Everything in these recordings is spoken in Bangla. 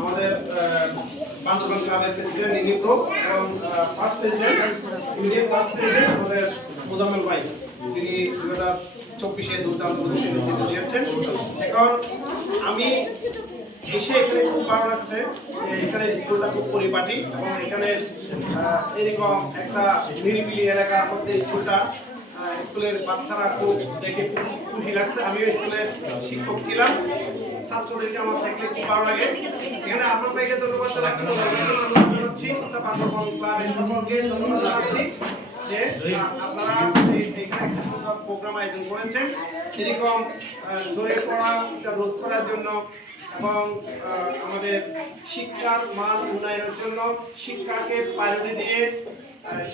আমাদের বান্দরবান ক্লাবের প্রেসিডেন্ট নিযুক্ত এবং first president Indian first president আমাদের মোজাম্মেল ভাই, যিনি 2024-এ দুর্দান্ত নেতৃত্ব দিয়েছেন। এখন আমি এসে এখানে খুব ভালো লাগছে যে এখানে স্কুলটা খুব পরিপাটি এবং এখানে এরকম একটা নিরিবিলি এলাকার মধ্যে স্কুলের বাচ্চারা খুব দেখে খুব খুশি লাগছে। আমিও স্কুলের শিক্ষক ছিলাম, ছাত্রদেরকে আমার দেখলে খুব ভালো লাগে। এখানে আপনাদেরকে ধন্যবাদ জানাচ্ছি, বান্দরবান ক্লাবের সকলকে ধন্যবাদ জানাচ্ছি যে আপনারা এখানে একটা সুন্দর প্রোগ্রাম আয়োজন করেছেন। সেরকম জোরে পড়া রোধ করার জন্য এবং আমাদের শিক্ষার মান উন্নয়নের জন্য, শিক্ষাকে প্রায়োরিটি দিয়ে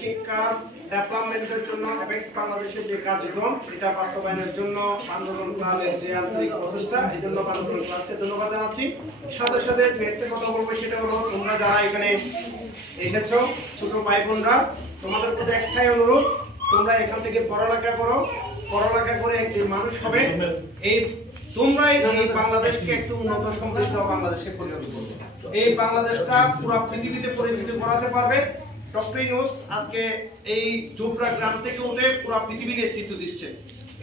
শিক্ষার ডেভেলপমেন্টের জন্য অ্যাপেক্স বাংলাদেশের যে কার্যক্রম এটা বাস্তবায়নের জন্য বান্দরবান ক্লাবের যে আন্তরিক প্রচেষ্টা, এই জন্য বান্দরবান ক্লাবকে ধন্যবাদ জানাচ্ছি। সাথে সাথে একটা কথা বলবো, সেটা হলো তোমরা যারা এখানে এসেছো ছোট ভাই বোনরা, তোমাদের প্রতি একটাই অনুরোধ, তোমরা এখান থেকে পড়ালেখা করো, পড়ালেখা করে একজন মানুষ হবে। তোমরাই এই বাংলাদেশকে একটু উন্নত সমৃদ্ধ বাংলাদেশে পরিণত করবে। এই বাংলাদেশটা পুরো পৃথিবীতে পরিচিত করাতে পারবে। ডক্টর ইউনূস আজকে এই জোবরা গ্রাম থেকে উঠে পুরো পৃথিবীর নেতৃত্ব দিচ্ছে।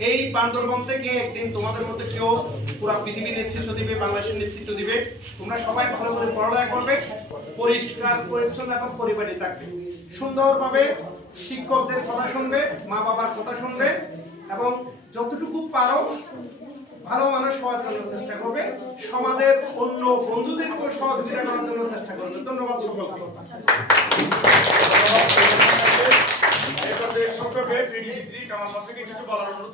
এই বান্দরবান থেকে একদিন তোমাদের মধ্যে কেউ পুরো পৃথিবীর নেতৃত্ব দিবে, বাংলাদেশের নেতৃত্ব দিবে। তোমরা সবাই ভালো করে পড়ালেখা করবে, পরিষ্কার পরিচ্ছন্ন এবং পরিপাটি থাকবে, সুন্দরভাবে শিক্ষকদের কথা শুনবে, মা বাবার কথা শুনবে এবং যতটুকু পারো ভালো মানুষ হওয়ার জন্য চেষ্টা করবে, সমাজের অন্য বন্ধুদেরকেও সহযোগিতা করার জন্য চেষ্টা করবে। ধন্যবাদ সকলকে। সংক্ষেপে কিছু বলার অনুরোধ